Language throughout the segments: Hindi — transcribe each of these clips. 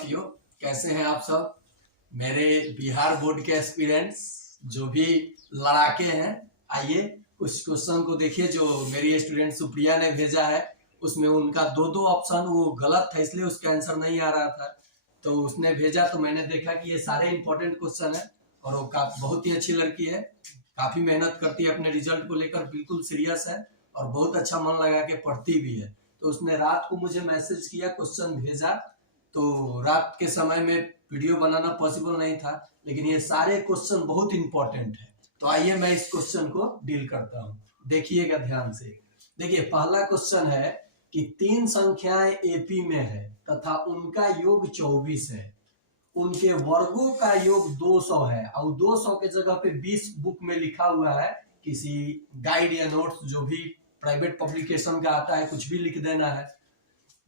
Of you. कैसे हैं आप सब? मेरे बिहार बोर्ड के एस्पिरेंट्स जो भी लड़ाके हैं, आइए कुछ क्वेश्चन को देखिए जो मेरी स्टूडेंट सुप्रिया ने भेजा है। उसमें उनका दो ऑप्शन वो गलत था, इसलिए उसका आंसर नहीं आ रहा था। तो उसने भेजा तो मैंने देखा कि ये सारे इंपॉर्टेंट क्वेश्चन है और वो बहुत ही अच्छी लड़की है, काफी मेहनत करती है, अपने रिजल्ट को लेकर बिल्कुल सीरियस है और बहुत अच्छा मन लगा के पढ़ती भी है। तो उसने रात को मुझे मैसेज किया, क्वेश्चन भेजा। तो रात के समय में वीडियो बनाना पॉसिबल नहीं था, लेकिन ये सारे क्वेश्चन बहुत इंपॉर्टेंट है। तो आइए मैं इस क्वेश्चन को डील करता हूँ, देखिएगा ध्यान से। देखिए पहला क्वेश्चन है कि 3 संख्याएं एपी में है तथा उनका योग 24 है, उनके वर्गों का योग 200 है और 200 के जगह पे 20 बुक में लिखा हुआ है। किसी गाइड या नोट्स जो भी प्राइवेट पब्लिकेशन का आता है, कुछ भी लिख देना है।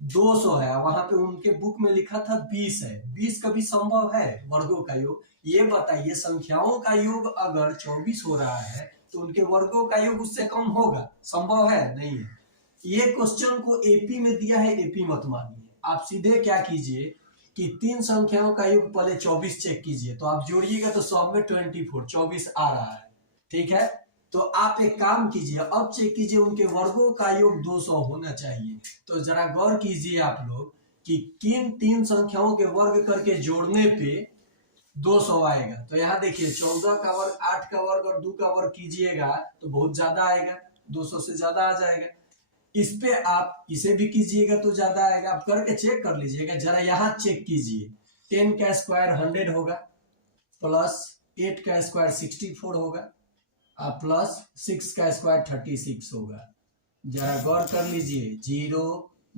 200 है, वहां पे उनके बुक में लिखा था 20 है। 20 कभी संभव है वर्गों का योग? ये बताइए, संख्याओं का योग अगर 24 हो रहा है तो उनके वर्गों का योग उससे कम होगा? संभव है? नहीं है। ये क्वेश्चन को एपी में दिया है, एपी मत मानिए। आप सीधे क्या कीजिए कि 3 संख्याओं का योग पहले 24 चेक कीजिए, तो आप जोड़िएगा तो सब में 24 आ रहा है। ठीक है, तो आप एक काम कीजिए, अब चेक कीजिए उनके वर्गों का योग 200 होना चाहिए। तो जरा गौर कीजिए आप लोग कि किन 3 संख्याओं के वर्ग करके जोड़ने पे 200 आएगा। तो यहाँ देखिए 14 का वर्ग, 8 का वर्ग और 2 का वर्ग कीजिएगा तो बहुत ज्यादा आएगा, 200 से ज्यादा आ जाएगा। इस पे आप इसे भी कीजिएगा तो ज्यादा आएगा। आप करके चेक कर लीजिएगा। जरा यहाँ चेक कीजिए, 10 का स्क्वायर 100 होगा, प्लस 8 का स्क्वायर 64 होगा, प्लस 6 का स्क्वायर 36 होगा। जरा गौर कर लीजिए, 0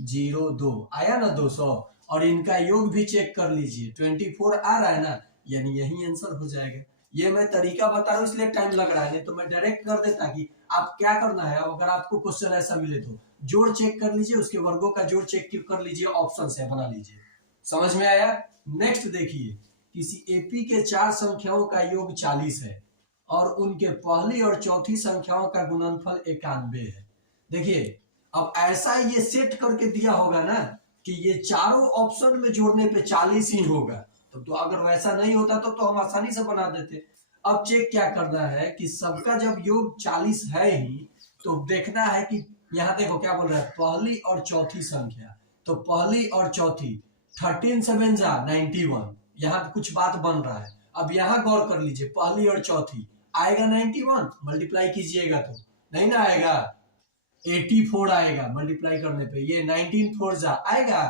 0 2 आया ना 200। और इनका योग भी चेक कर लीजिए, 24 आ रहा है ना, यानी यही आंसर हो जाएगा। ये मैं तरीका बता रहा हूँ इसलिए टाइम लग रहा है, नहीं तो मैं डायरेक्ट कर देता। कि आप क्या करना है, अगर आपको क्वेश्चन ऐसा मिले तो जोड़ चेक कर लीजिए, उसके वर्गों का जोड़ चेक कर लीजिए, ऑप्शन से बना लीजिए। समझ में आया? नेक्स्ट देखिए, किसी एपी के 4 संख्याओं का योग 40 है और उनके पहली और चौथी संख्याओं का गुणनफल 91 है। देखिए अब ऐसा ये सेट करके दिया होगा ना कि ये चारों ऑप्शन में जोड़ने पे 40 ही होगा। तो अगर वैसा नहीं होता तो हम आसानी से बना देते। अब चेक क्या करना है कि सबका जब योग 40 है ही, तो देखना है कि यहाँ देखो क्या बोल रहा है, पहली और चौथी संख्या। तो पहली और चौथी 13 7 जा 91, यहाँ कुछ बात बन रहा है। अब यहाँ गौर कर लीजिए, पहली और चौथी आएगा 91, मल्टीप्लाई कीजिएगा तो नहीं ना आएगा, 84 आएगा मल्टीप्लाई करने पे। ये 19 4 जा आएगा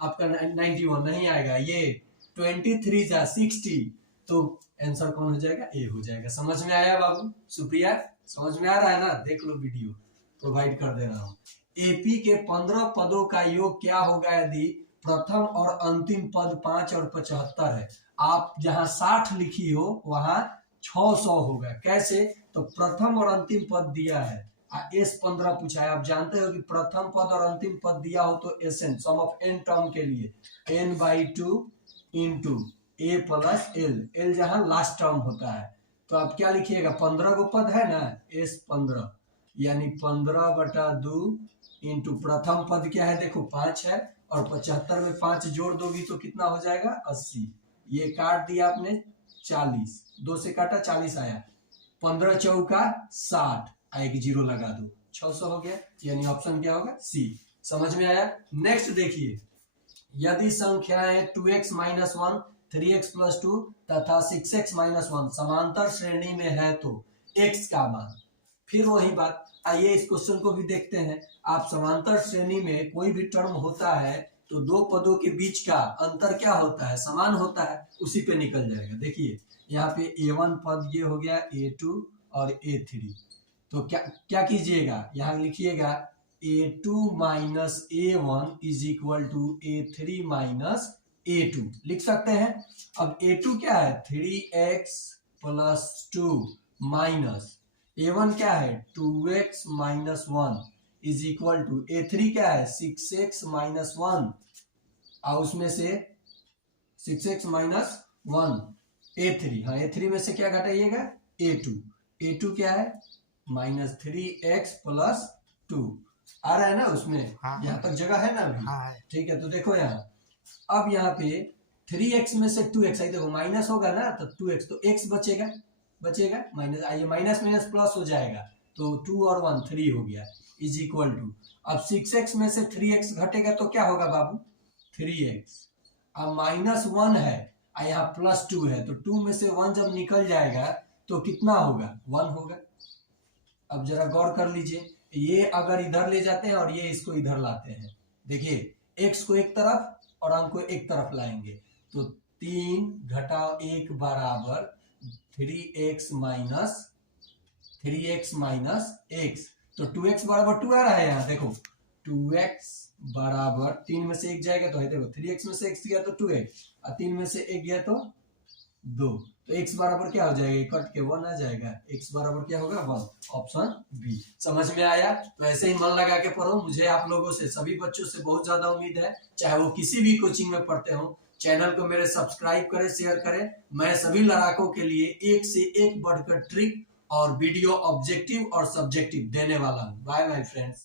आपका 91 नहीं आएगा, ये 23 जा 60। तो आंसर कौन हो जाएगा? ए हो जाएगा। समझ में आया बाबू? सुप्रिया समझ में आ रहा है ना? देख लो, वीडियो प्रोवाइड कर दे रहा हूँ। एपी के 15 पदों का योग क्या होगा यदि प्रथम और अंतिम पद 5 और 75 है? आप जहां 60 लिखी हो वहां 600 होगा। कैसे? तो प्रथम और अंतिम पद दिया है, S15 पूछा है। आप जानते हो कि प्रथम पद और अंतिम पद दिया हो तो SN sum of n term के लिए n/2 into a plus l जहां लास्ट टर्म होता है। तो आप क्या लिखिएगा, 15 को पद है ना, S15 यानी 15/2 इंटू प्रथम पद क्या है, देखो 5 है, और 75 में 5 जोड़ दोगी तो कितना हो जाएगा, 80। ये काट दिया आपने 40, 2 से काटा 40 आया, 15 चौका 60, एक 0 लगा दो, 600 हो गया। यानी ऑप्शन क्या होगा? सी। समझ में आया? नेक्स्ट देखिए, यदि संख्याएं 2x - 1 3x + 2 तथा 6x - 1 समांतर श्रेणी में है तो x का मान। फिर वही बात, आइए इस क्वेश्चन को भी देखते हैं। आप समांतर श्रेणी में कोई भी टर्म होता है तो दो पदों के बीच का अंतर क्या होता है, समान होता है, उसी पे निकल जाएगा। देखिए यहाँ पे a1 पद ये हो गया a2 और a3। तो क्या कीजिएगा, यहाँ लिखिएगा a2 - a1 = a3 - a2 लिख सकते हैं। अब a2 क्या है, 3x + 2 माइनस a1 क्या है, 2x - 1 = a3 क्या है, 6x - 1, और उसमें से 6x - 1 a3, हाँ a3 में से क्या घटाइएगा, a2 क्या है, -3x + 2 आ रहा है ना उसमें। हाँ, यहाँ तक जगह है ना अभी? हाँ, ठीक है। तो देखो यहाँ, अब यहाँ पे 3x में से 2x, आई देखो माइनस होगा ना तो 2x, तो x बचेगा माइनस, आइए माइनस माइनस प्लस हो जाएगा, तो 2 और 1 3 हो गया, इज इक्वल टू, अब 6x में से 3x घटेगा तो क्या होगा बाबू 3x, अब -1 है और यहाँ +2 है, तो 2 में से 1 जब निकल जाएगा तो कितना होगा 1 होगा। अब जरा गौर कर लीजिए, ये अगर इधर ले जाते हैं और ये इसको इधर लाते हैं, देखिए x को एक तरफ और अंक को एक तरफ लाएंगे, तो 3 घटाव 1 बराबर 3x माइनस x, तो 2x बराबर 2 आ रहा है यहाँ देखो, 2x बराबर 3 में से 1 जाएगा तो है देखो 3x में से x गया तो 2x और 3 में से 1 गया तो 2, तो x बराबर क्या हो जाएगा, कट के 1 आ जाएगा, x बराबर क्या होगा 1, ऑप्शन बी। समझ में आया? तो ऐसे ही मन लगा के पढ़ो, मुझे आप लोगों से, सभी बच्चों से बहुत ज्यादा उम्मीद है, चाहे वो किसी भी कोचिंग में पढ़ते हो। चैनल को मेरे सब्सक्राइब करें, शेयर करें, मैं सभी लड़ाकों के लिए एक से एक बढ़कर ट्रिक और वीडियो ऑब्जेक्टिव और सब्जेक्टिव देने वाला हूँ। Bye bye friends.